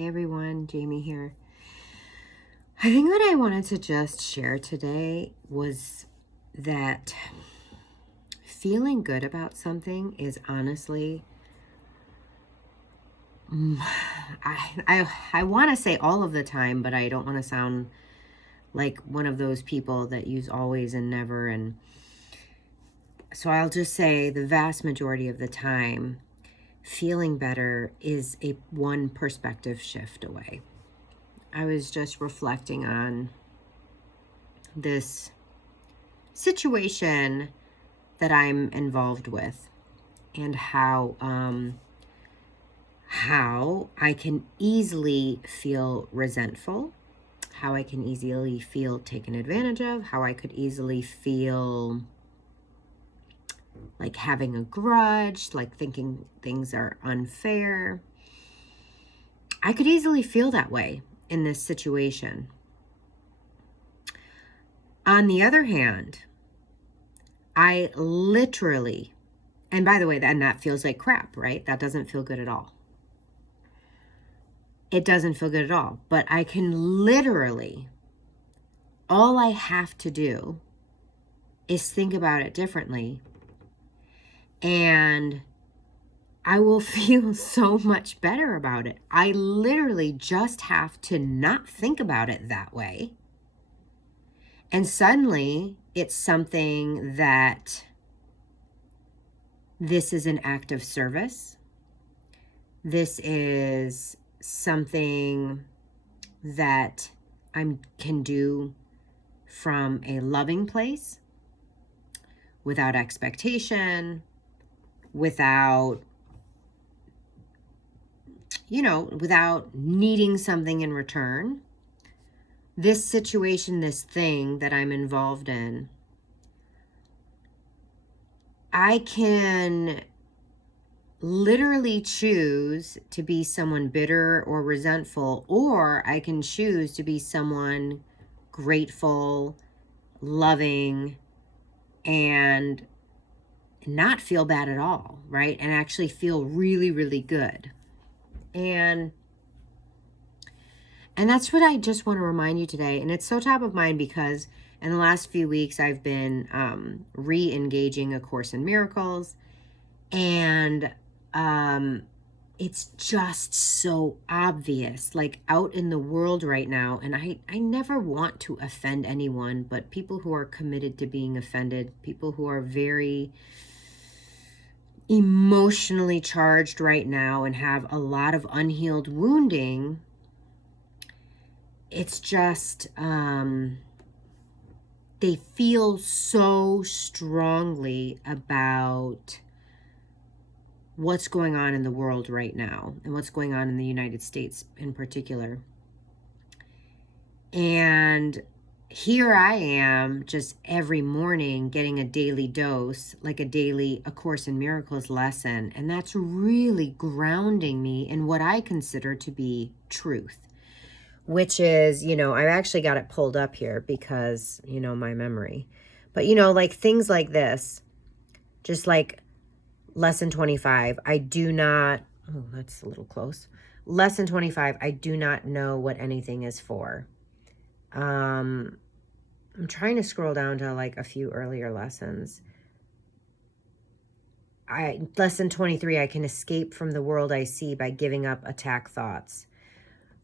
Hey everyone, Jamie here. I think what I wanted to just share today was that feeling good about something is honestly, I want to say all of the time, but I don't want to sound like one of those people that use always and never. And so I'll just say the vast majority of the time, feeling better is a one perspective shift away. I was just reflecting on this situation that I'm involved with and how I can easily feel resentful, how I can easily feel taken advantage of, how I could easily feel like having a grudge, like thinking things are unfair. I could easily feel that way in this situation. On the other hand, I literally, and by the way, that feels like crap, right? That doesn't feel good at all. It doesn't feel good at all. But I can literally, all I have to do is think about it differently. And I will feel so much better about it. I literally just have to not think about it that way. And suddenly it's something that this is an act of service. This is something that I can do from a loving place, without expectation, without needing something in return. This situation, this thing that I'm involved in, I can literally choose to be someone bitter or resentful, or I can choose to be someone grateful, loving, and not feel bad at all, right? And actually feel really, really good. And that's what I just want to remind you today. And it's so top of mind because in the last few weeks, I've been re-engaging A Course in Miracles. And it's just so obvious, like out in the world right now. And I never want to offend anyone, but people who are committed to being offended, people who are very emotionally charged right now and have a lot of unhealed wounding, it's just, they feel so strongly about what's going on in the world right now and what's going on in the United States in particular. And here I am just every morning getting a daily dose, like a Course in Miracles lesson. And that's really grounding me in what I consider to be truth, which is, I've actually got it pulled up here because, my memory. But, like things like this, just like Lesson 25, that's a little close. Lesson 25, I do not know what anything is for. I'm trying to scroll down to like a few earlier lessons. Lesson 23, I can escape from the world I see by giving up attack thoughts.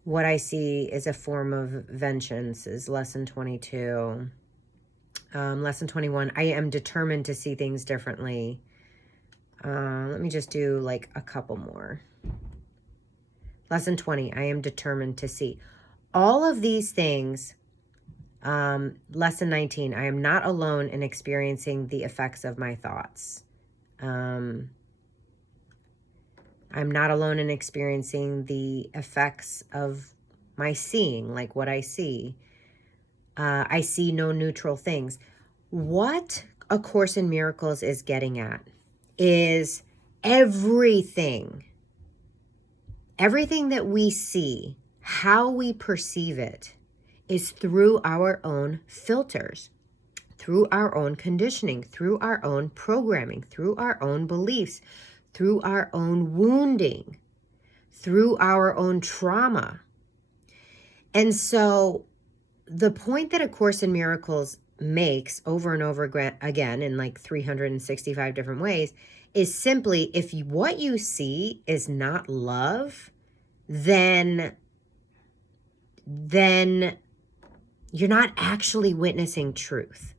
What I see is a form of vengeance is lesson 22. Lesson 21, I am determined to see things differently. Let me just do like a couple more. Lesson 20, I am determined to see. All of these things, lesson 19, I am not alone in experiencing the effects of my thoughts. I'm not alone in experiencing the effects of my seeing, like what I see. I see no neutral things. What A Course in Miracles is getting at is everything that we see, how we perceive it, is through our own filters, through our own conditioning, through our own programming, through our own beliefs, through our own wounding, through our own trauma. And so the point that A Course in Miracles makes over and over again in like 365 different ways is simply, if what you see is not love, then you're not actually witnessing truth.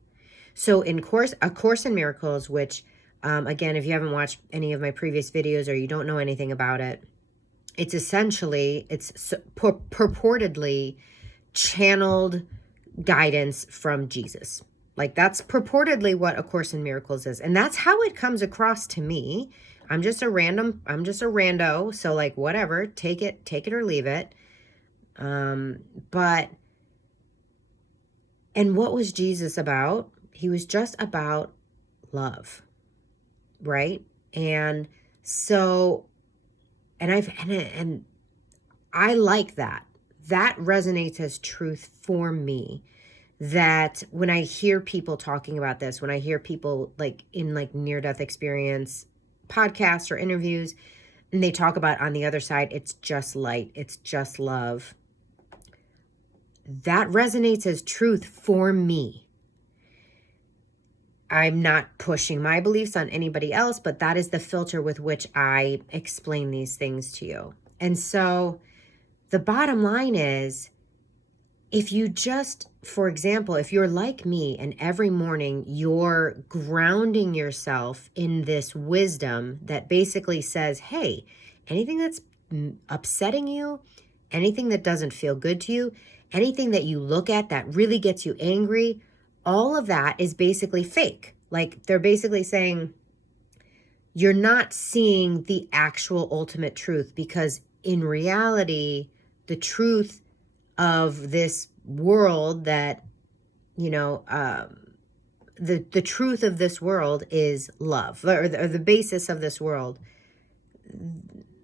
So in A Course in Miracles, which again, if you haven't watched any of my previous videos or you don't know anything about it, it's essentially, it's purportedly channeled guidance from Jesus. Like, that's purportedly what A Course in Miracles is. And that's how it comes across to me. I'm just a rando. So like, whatever, take it or leave it. But, and what was Jesus about? He was just about love, right? And so, and I like that. That resonates as truth for me. That when I hear people talking about this, when I hear people like in like near-death experience podcasts or interviews, and they talk about on the other side, it's just light, it's just love. That resonates as truth for me. I'm not pushing my beliefs on anybody else, but that is the filter with which I explain these things to you. And so the bottom line is, if you just, for example, if you're like me and every morning you're grounding yourself in this wisdom that basically says, hey, anything that's upsetting you, anything that doesn't feel good to you, anything that you look at that really gets you angry, all of that is basically fake. Like, they're basically saying you're not seeing the actual ultimate truth, because in reality, the truth of this world that, you know, the truth of this world is love, or the basis of this world.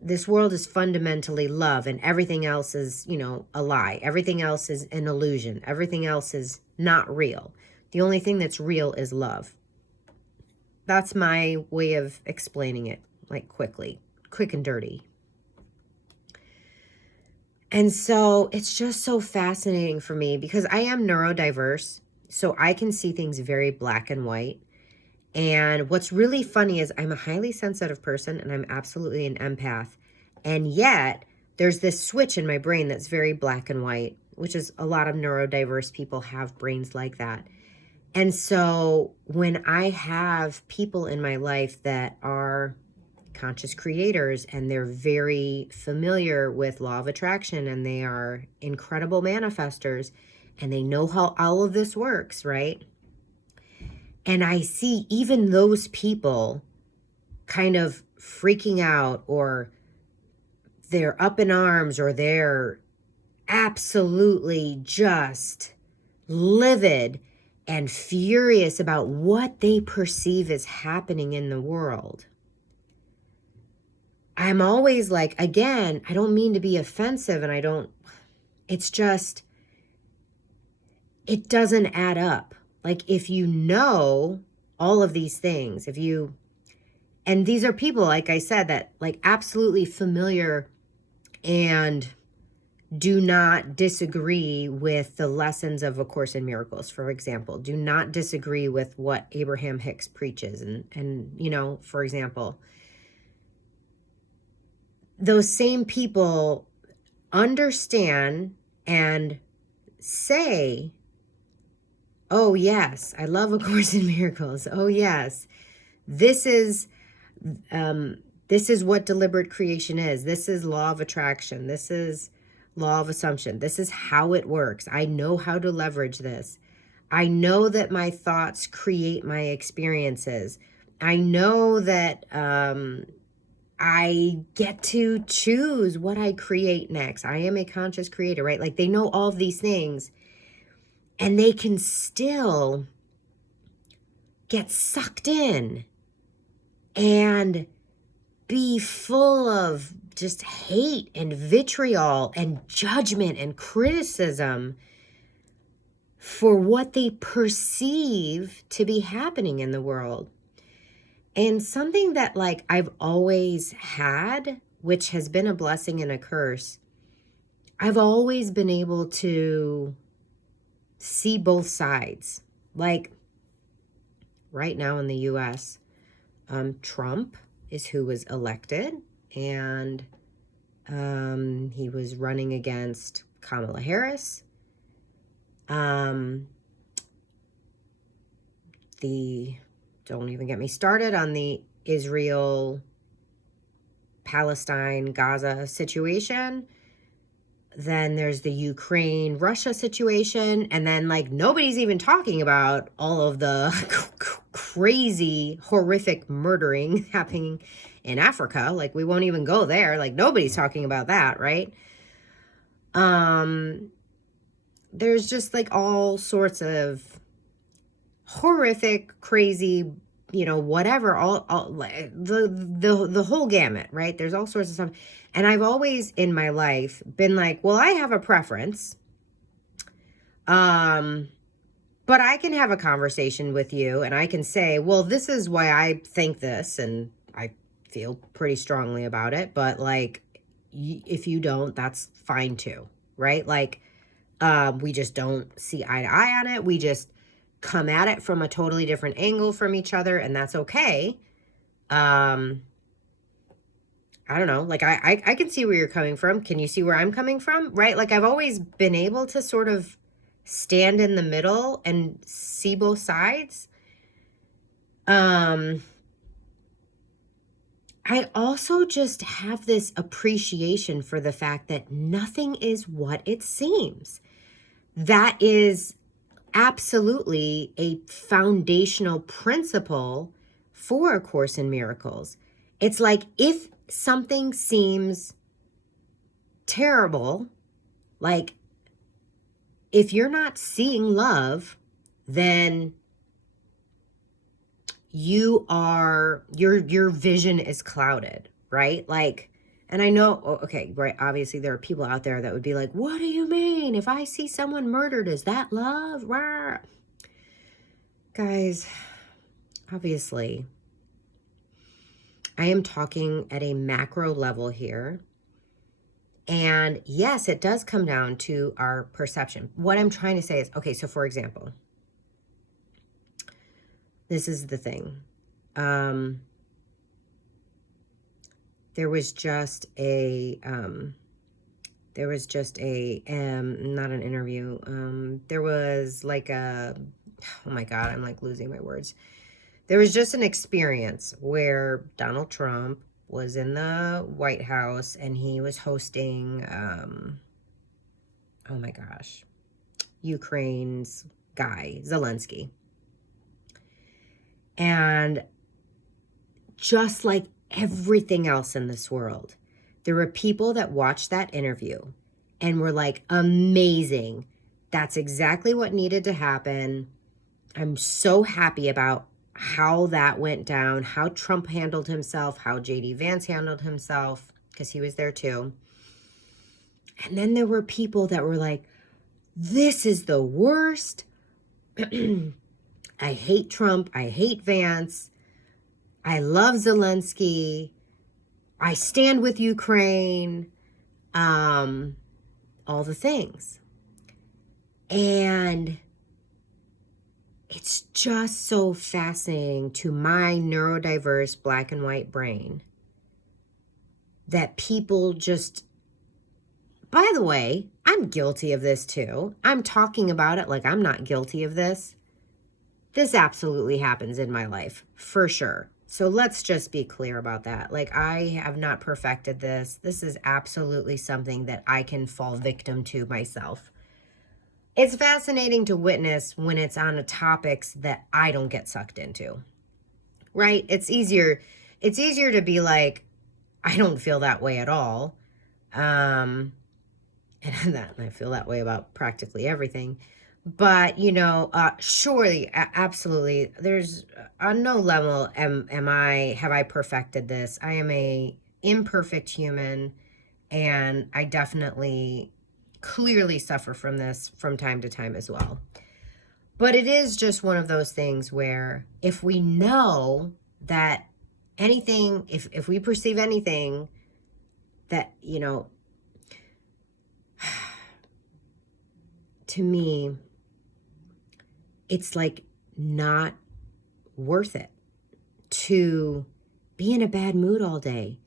This world is fundamentally love, and everything else is, you know, a lie. Everything else is an illusion. Everything else is not real. The only thing that's real is love. That's my way of explaining it, like quick and dirty. And so it's just so fascinating for me, because I am neurodiverse, so I can see things very black and white. And what's really funny is I'm a highly sensitive person, and I'm absolutely an empath. And yet there's this switch in my brain that's very black and white, which is, a lot of neurodiverse people have brains like that. And so when I have people in my life that are conscious creators, and they're very familiar with law of attraction, and they are incredible manifestors, and they know how all of this works, right? And I see even those people kind of freaking out, or they're up in arms, or they're absolutely just livid and furious about what they perceive is happening in the world. I'm always like, again, I don't mean to be offensive, and it's just, it doesn't add up. Like, if you know all of these things, and these are people, like I said, that like absolutely familiar and do not disagree with the lessons of A Course in Miracles, for example, do not disagree with what Abraham Hicks preaches. And, you know, for example, those same people understand and say, oh yes, I love A Course in Miracles. Oh yes, this is what deliberate creation is. This is law of attraction. This is law of assumption. This is how it works. I know how to leverage this. I know that my thoughts create my experiences. I know that I get to choose what I create next. I am a conscious creator, right? Like, they know all of these things, and they can still get sucked in and be full of just hate and vitriol and judgment and criticism for what they perceive to be happening in the world. And something that like I've always had which has been a blessing and a curse, I've always been able to see both sides. Like right now in the US, Trump is who was elected, and he was running against Kamala Harris. Don't even get me started on the Israel, Palestine, Gaza situation. Then there's the Ukraine, Russia situation. And then like nobody's even talking about all of the crazy, horrific murdering happening in Africa. Like we won't even go there. Like nobody's talking about that, right? There's just like all sorts of horrific, crazy, whatever, all the whole gamut, right? There's all sorts of stuff. And I've always in my life been like, well, I have a preference. But I can have a conversation with you and I can say, well, this is why I think this, and I feel pretty strongly about it. But like, if you don't, that's fine too, right? Like, we just don't see eye to eye on it. We just come at it from a totally different angle from each other, and that's okay. I don't know, like I can see where you're coming from. Can you see where I'm coming from? Right? Like I've always been able to sort of stand in the middle and see both sides. I also just have this appreciation for the fact that nothing is what it seems. That is absolutely a foundational principle for A Course in Miracles. It's like if something seems terrible, like if you're not seeing love, then your vision is clouded, right? Like, and I know, okay, right, obviously there are people out there that would be like, what do you mean? If I see someone murdered, is that love? Rah. Guys, obviously, I am talking at a macro level here. And yes, it does come down to our perception. What I'm trying to say is, okay, so for example, this is the thing. There was just a, not an interview. There was like oh my God, I'm like losing my words. There was just an experience where Donald Trump was in the White House and he was hosting, oh my gosh, Ukraine's guy, Zelensky. And just like everything else in this world, there were people that watched that interview and were like, amazing. That's exactly what needed to happen. I'm so happy about how that went down, how Trump handled himself, how JD Vance handled himself, because he was there too. And then there were people that were like, this is the worst. I hate Trump. I hate Vance. I love Zelensky. I stand with Ukraine. All the things. And it's just so fascinating to my neurodiverse black and white brain that people just, by the way, I'm guilty of this too. I'm talking about it like I'm not guilty of this. This absolutely happens in my life, for sure. So let's just be clear about that. Like, I have not perfected this. This is absolutely something that I can fall victim to myself. It's fascinating to witness when it's on topics that I don't get sucked into, right? It's easier to be like, I don't feel that way at all. And I feel that way about practically everything. But, surely, absolutely, there's on no level have I perfected this. I am a imperfect human, and I definitely clearly suffer from this from time to time as well. But it is just one of those things where if we know that anything, if we perceive anything that, to me, it's like not worth it to be in a bad mood all day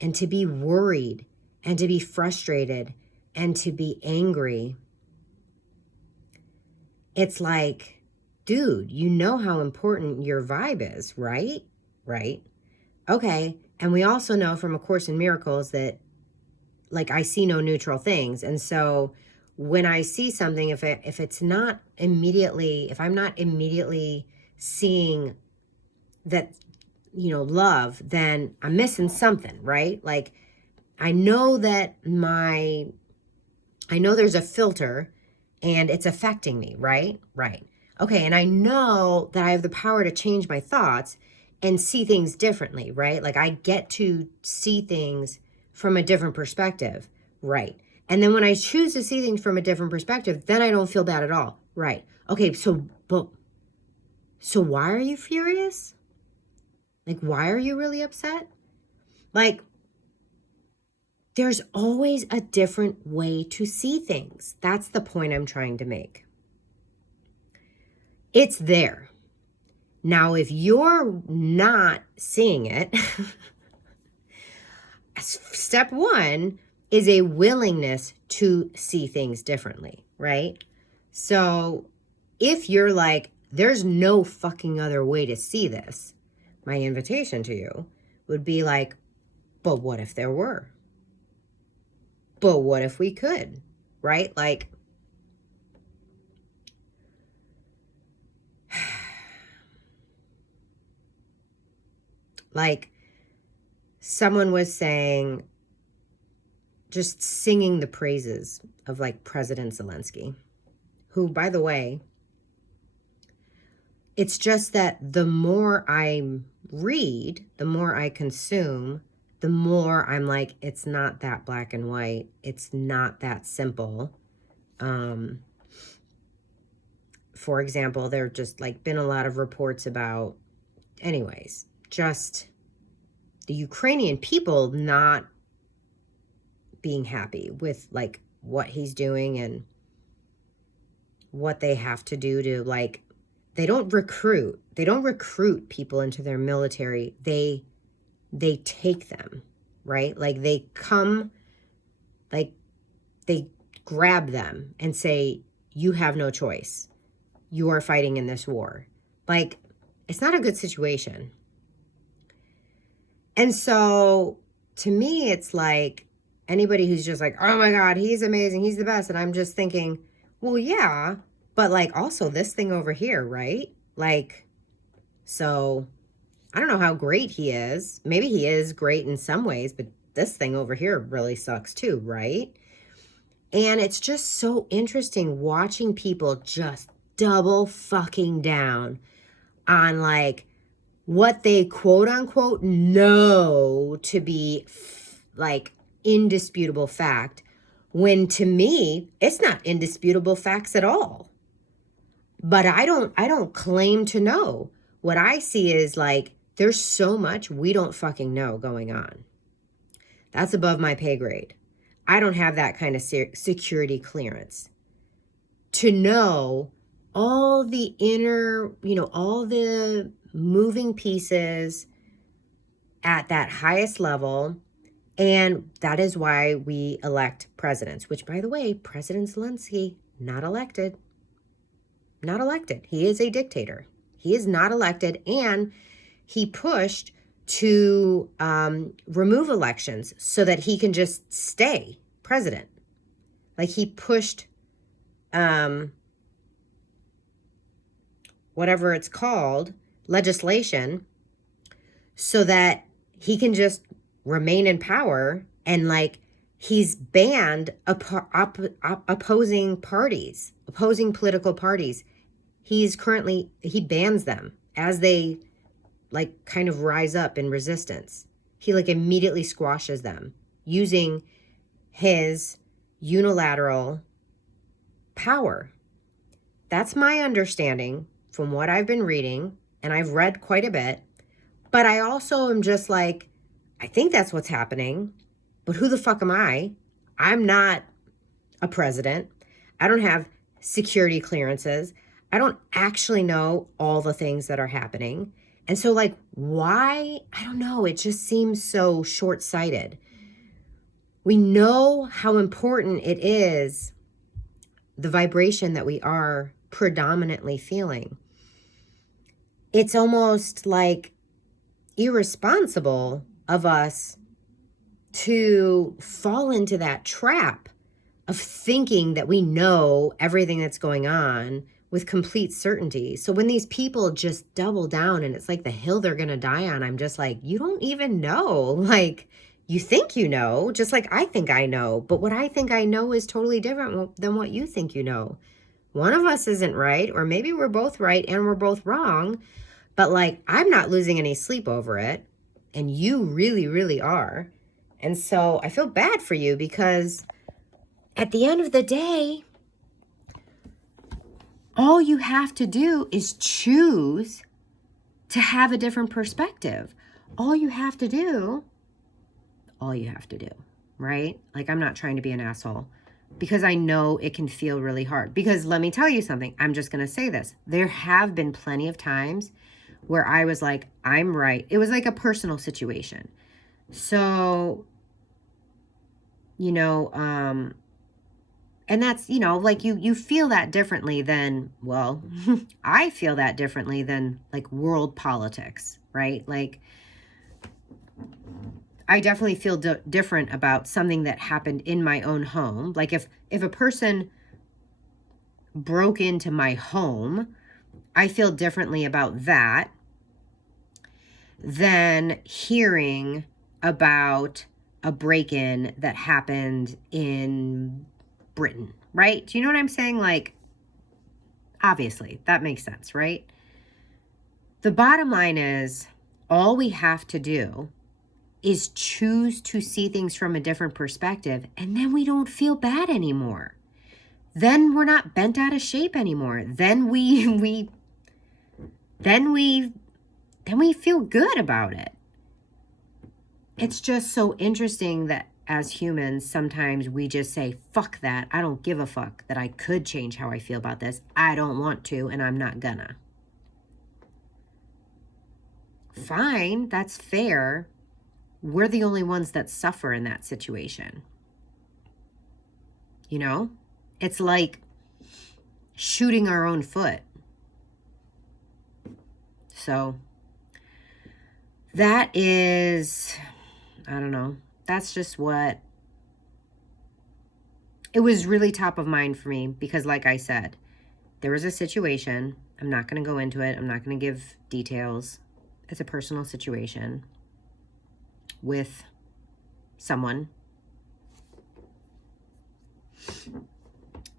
and to be worried and to be frustrated and to be angry. It's like, dude, you know how important your vibe is, right? Right. Okay. And we also know from A Course in Miracles that, like, I see no neutral things. And so when I see something, if I'm not immediately seeing that, love, then I'm missing something, right? Like, I know there's a filter and it's affecting me, right? Right. Okay. And I know that I have the power to change my thoughts and see things differently, right? Like, I get to see things from a different perspective, right? And then when I choose to see things from a different perspective, then I don't feel bad at all, right? Okay, so why are you furious? Like, why are you really upset? Like, there's always a different way to see things. That's the point I'm trying to make. It's there. Now, if you're not seeing it, step one is a willingness to see things differently, right? So if you're like, there's no fucking other way to see this, my invitation to you would be like, but what if there were? But what if we could, right? Like someone was saying, just singing the praises of like President Zelensky, who, by the way, it's just that the more I read, the more I consume, the more I'm like, it's not that black and white. It's not that simple. For example, there just like been a lot of reports about, anyways, just the Ukrainian people not being happy with like what he's doing and what they have to do to like, they don't recruit people into their military. They take them, right? Like they come, like they grab them and say, you have no choice. You are fighting in this war. Like, it's not a good situation. And so to me, it's like anybody who's just like, oh my God, he's amazing, he's the best. And I'm just thinking, well, yeah, but like also this thing over here, right? Like, so I don't know how great he is. Maybe he is great in some ways, but this thing over here really sucks too, right? And it's just so interesting watching people just double fucking down on like what they quote unquote know to be like indisputable fact, when to me it's not indisputable facts at all. But I don't claim to know. What I see is like there's so much we don't fucking know going on. That's above my pay grade. I don't have that kind of security clearance to know all the inner, all the moving pieces at that highest level. And that is why we elect presidents, which, by the way, President Zelensky, not elected. Not elected. He is a dictator. He is not elected. And he pushed to remove elections so that he can just stay president. Like he pushed whatever it's called, legislation, so that he can just remain in power. And like he's banned opposing parties, opposing political parties. He bans them as they like kind of rise up in resistance. He like immediately squashes them using his unilateral power. That's my understanding from what I've been reading, and I've read quite a bit. But I also am just like, I think that's what's happening. But who the fuck am I? I'm not a president. I don't have security clearances. I don't actually know all the things that are happening. And so, like, why? I don't know. It just seems so short-sighted. We know how important it is, the vibration that we are predominantly feeling. It's almost like irresponsible of us to fall into that trap of thinking that we know everything that's going on with complete certainty. So when these people just double down and it's like the hill they're going to die on, I'm just like, you don't even know. Like, you think you know, just like I think I know. But what I think I know is totally different than what you think you know. One of us isn't right, or maybe we're both right and we're both wrong. But like, I'm not losing any sleep over it. And you really, really are. And so I feel bad for you, because at the end of the day, all you have to do is choose to have a different perspective. All you have to do, right? Like, I'm not trying to be an asshole, because I know it can feel really hard. Because let me tell you something, I'm just going to say this. There have been plenty of times where I was like, I'm right. It was like a personal situation. So, you know, and that's, you know, like you feel that differently than, well, I feel that differently than like world politics, right? Like, I definitely feel different about something that happened in my own home. Like if a person broke into my home, I feel differently about that than hearing about a break-in that happened in Britain, right? Do you know what I'm saying? Like, obviously, that makes sense, right? The bottom line is, all we have to do is choose to see things from a different perspective, and then we don't feel bad anymore. Then we're not bent out of shape anymore. Then we feel good about it. It's just so interesting that as humans, sometimes we just say, fuck that. I don't give a fuck that I could change how I feel about this. I don't want to, and I'm not gonna. Fine, that's fair. We're the only ones that suffer in that situation. You know? It's like shooting our own foot. So that is, I don't know. That's just what, it was really top of mind for me, because like I said, there was a situation. I'm not going to go into it. I'm not going to give details. It's a personal situation with someone.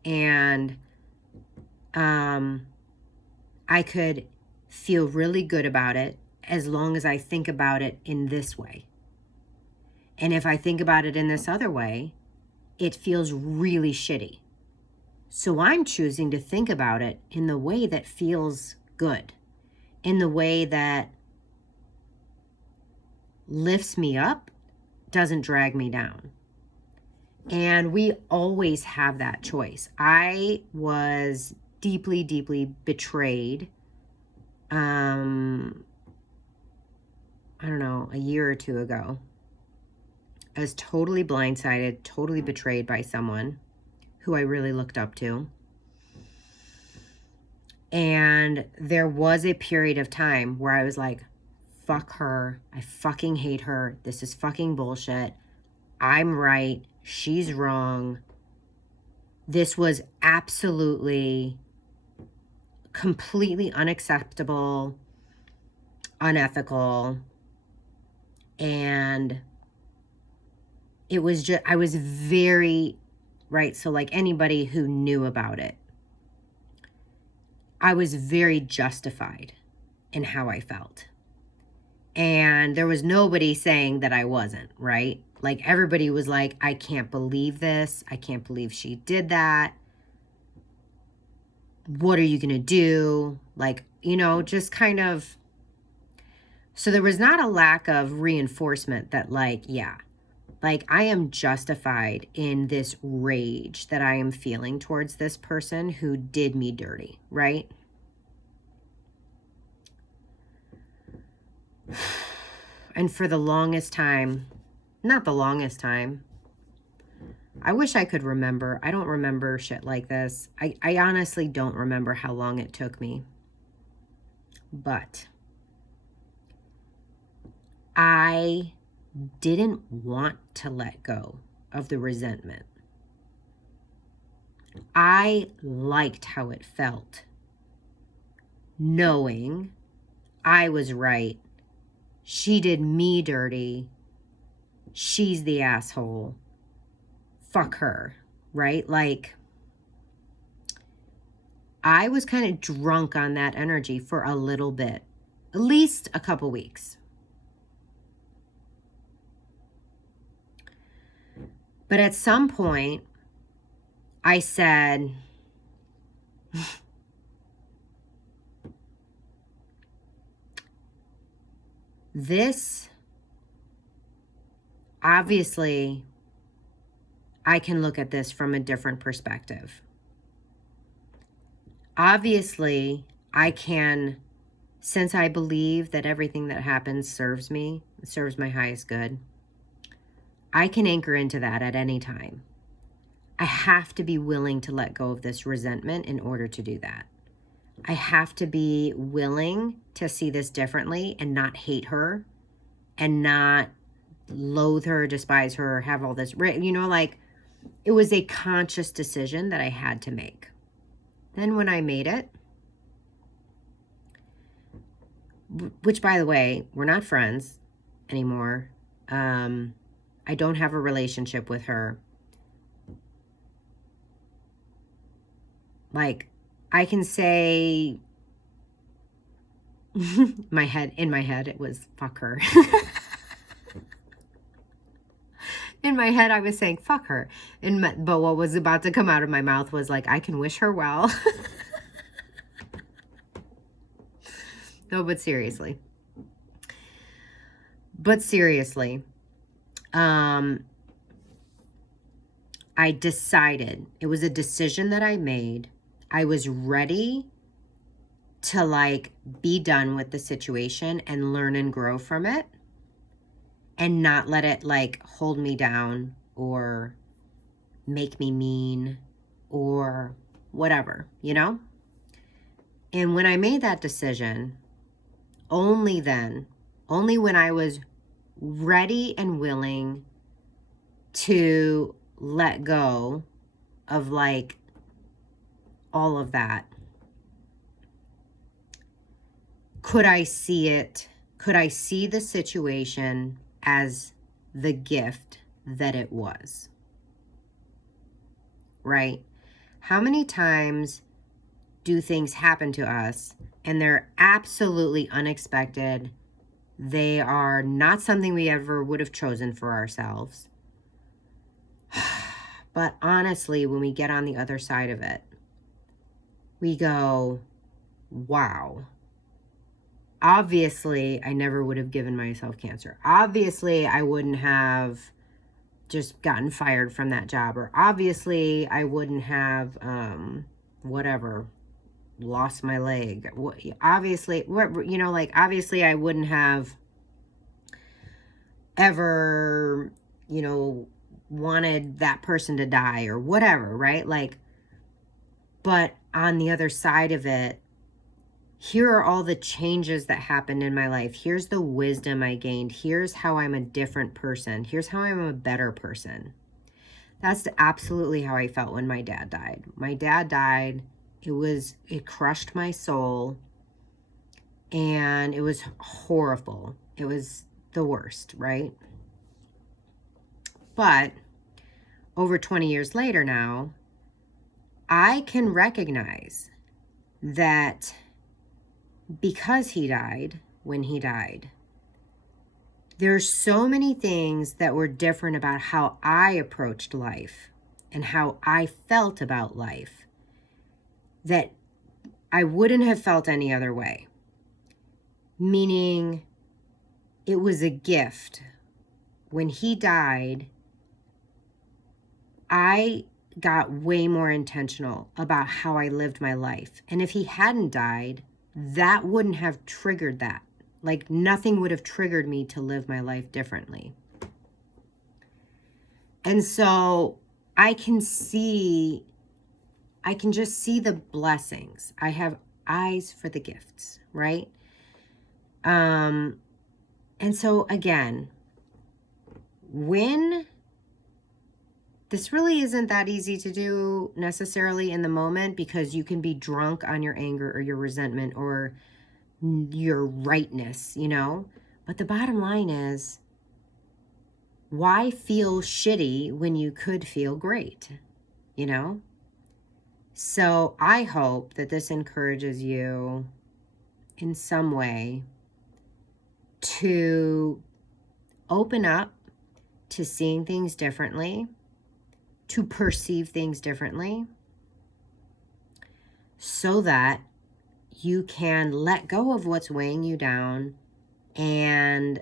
And I could feel really good about it as long as I think about it in this way. And if I think about it in this other way, it feels really shitty. So I'm choosing to think about it in the way that feels good, in the way that lifts me up, doesn't drag me down. And we always have that choice. I was deeply, deeply betrayed. I don't know, a year or two ago. I was totally blindsided, totally betrayed by someone who I really looked up to. And there was a period of time where I was like, fuck her. I fucking hate her. This is fucking bullshit. I'm right. She's wrong. This was absolutely, completely unacceptable, unethical. And it was just, I was very, right? So like anybody who knew about it, I was very justified in how I felt. And there was nobody saying that I wasn't, right? Like everybody was like, I can't believe this. I can't believe she did that. What are you going to do? Like, you know, just kind of. So there was not a lack of reinforcement that like, yeah, Like, I am justified in this rage that I am feeling towards this person who did me dirty, right? And for the longest time, not the longest time, I wish I could remember. I don't remember shit like this. I honestly don't remember how long it took me. But I didn't want to let go of the resentment. I liked how it felt, knowing I was right. She did me dirty. She's the asshole. Fuck her, right? Like, I was kind of drunk on that energy for a little bit, at least a couple weeks. But at some point, I said, this, obviously, I can look at this from a different perspective. Obviously, I can, since I believe that everything that happens serves me, serves my highest good, I can anchor into that at any time. I have to be willing to let go of this resentment in order to do that. I have to be willing to see this differently and not hate her and not loathe her, despise her, have all this, you know, like, it was a conscious decision that I had to make. Then when I made it, which, by the way, we're not friends anymore. I don't have a relationship with her. Like, I can say in my head it was fuck her. In my head I was saying fuck her. But what was about to come out of my mouth was like, I can wish her well. No, but seriously. I decided, it was a decision that I made. I was ready to like be done with the situation and learn and grow from it and not let it like hold me down or make me mean or whatever, you know? And when I made that decision, only then, only when I was ready and willing to let go of like all of that, could I see it, could I see the situation as the gift that it was, right? How many times do things happen to us and they're absolutely unexpected? They are not something we ever would have chosen for ourselves. But honestly, when we get on the other side of it, we go, wow. Obviously, I never would have given myself cancer. Obviously, I wouldn't have just gotten fired from that job. Or obviously, I wouldn't have, whatever, lost my leg. Obviously, you know, like, obviously, I wouldn't have ever, you know, wanted that person to die or whatever, right? Like, but on the other side of it, here are all the changes that happened in my life. Here's the wisdom I gained. Here's how I'm a different person. Here's how I'm a better person. That's absolutely how I felt when my dad died. My dad died. It crushed my soul. And it was horrible. It was the worst, right? But over 20 years later now, I can recognize that because he died when he died, there's so many things that were different about how I approached life and how I felt about life that I wouldn't have felt any other way. Meaning, it was a gift when he died, I got way more intentional about how I lived my life. And if he hadn't died, that wouldn't have triggered that. Like nothing would have triggered me to live my life differently. And so I can just see the blessings. I have eyes for the gifts, right? And so again, when this really isn't that easy to do necessarily in the moment, because you can be drunk on your anger or your resentment or your rightness, you know? But the bottom line is, why feel shitty when you could feel great, you know? So I hope that this encourages you in some way to open up to seeing things differently, to perceive things differently, so that you can let go of what's weighing you down and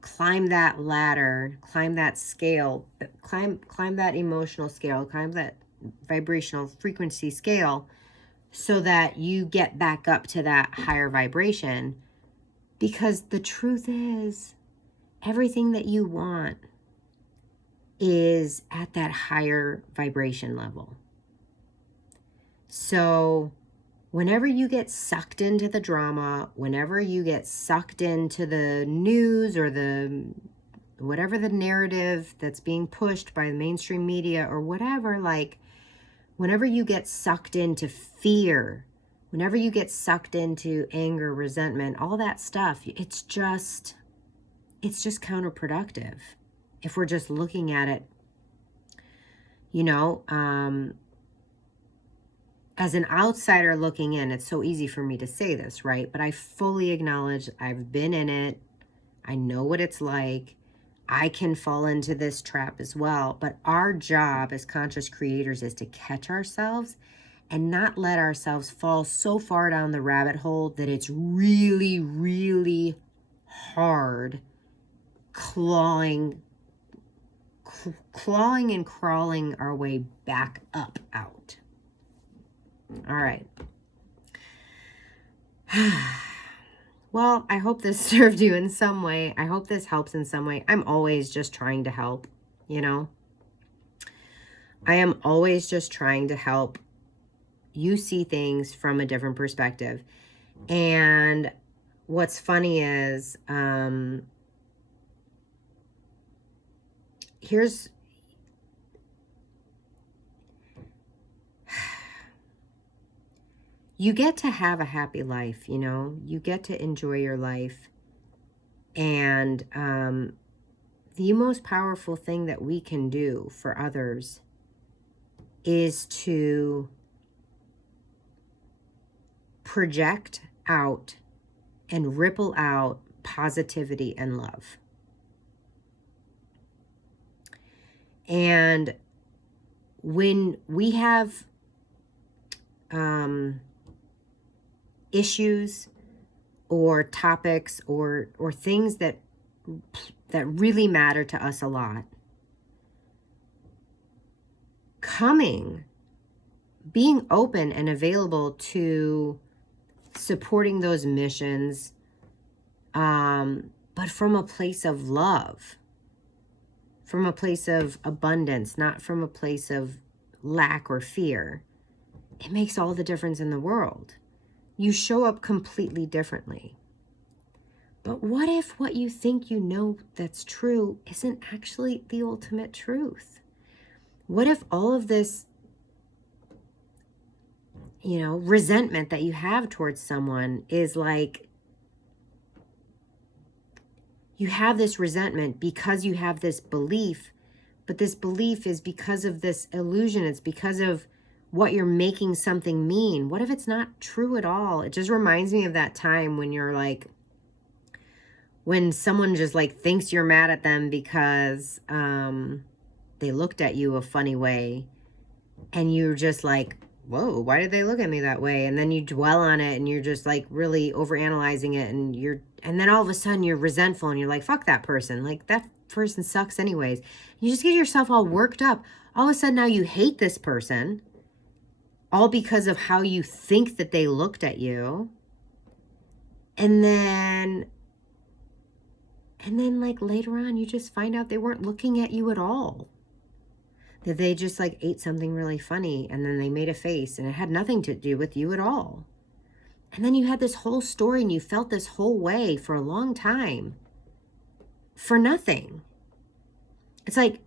climb that ladder, climb that scale, climb that emotional scale, climb that vibrational frequency scale, so that you get back up to that higher vibration. Because the truth is, everything that you want is at that higher vibration level. So whenever you get sucked into the drama, whenever you get sucked into the news or the whatever the narrative that's being pushed by the mainstream media or whatever, like whenever you get sucked into fear, whenever you get sucked into anger, resentment, all that stuff, it's just counterproductive if we're just looking at it, you know, as an outsider looking in. It's so easy for me to say this, right? But I fully acknowledge I've been in it. I know what it's like. I can fall into this trap as well. But our job as conscious creators is to catch ourselves and not let ourselves fall so far down the rabbit hole that it's really, really hard clawing and crawling our way back up out. All right. Well, I hope this served you in some way. I hope this helps in some way. I'm always just trying to help, you know? I am always just trying to help you see things from a different perspective. And what's funny is, you get to have a happy life, you know? You get to enjoy your life. And the most powerful thing that we can do for others is to project out and ripple out positivity and love. And when we have issues or topics or things that really matter to us a lot, being open and available to supporting those missions, but from a place of love, from a place of abundance, not from a place of lack or fear, it makes all the difference in the world. You show up completely differently. But what if what you think you know that's true isn't actually the ultimate truth? What if all of this, you know, resentment that you have towards someone is like, you have this resentment because you have this belief, but this belief is because of this illusion. It's because of what you're making something mean. What if it's not true at all? It just reminds me of that time when you're like, when someone just like thinks you're mad at them because they looked at you a funny way, and you're just like whoa, why did they look at me that way? And then you dwell on it and you're just like really overanalyzing it, and then all of a sudden you're resentful and you're like, fuck that person. Like, that person sucks anyways. You just get yourself all worked up. All of a sudden now you hate this person, all because of how you think that they looked at you. And then like later on, you just find out they weren't looking at you at all. That they just like ate something really funny and then they made a face and it had nothing to do with you at all. And then you had this whole story and you felt this whole way for a long time for nothing. It's like,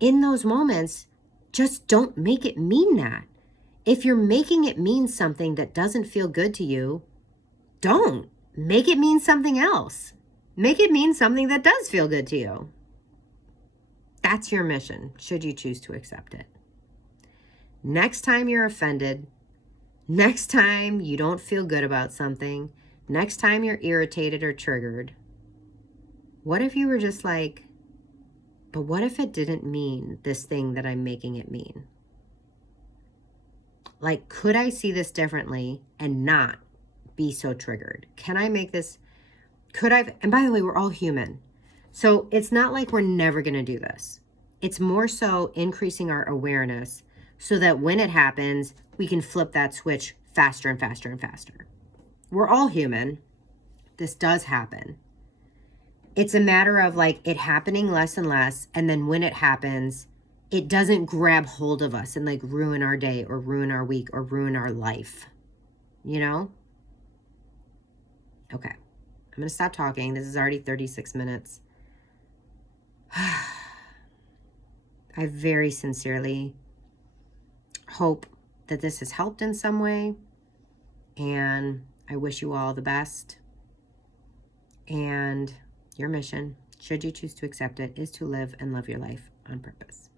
in those moments, just don't make it mean that. If you're making it mean something that doesn't feel good to you, don't. Make it mean something else. Make it mean something that does feel good to you. That's your mission, should you choose to accept it. Next time you're offended, next time you don't feel good about something, next time you're irritated or triggered, what if you were just like, but what if it didn't mean this thing that I'm making it mean? Like, could I see this differently and not be so triggered? Can I make this, and by the way, we're all human. So it's not like we're never going to do this. It's more so increasing our awareness so that when it happens, we can flip that switch faster and faster and faster. We're all human. This does happen. It's a matter of like it happening less and less. And then when it happens, it doesn't grab hold of us and like ruin our day or ruin our week or ruin our life. You know? Okay. I'm going to stop talking. This is already 36 minutes. I very sincerely hope that this has helped in some way. And I wish you all the best. And your mission, should you choose to accept it, is to live and love your life on purpose.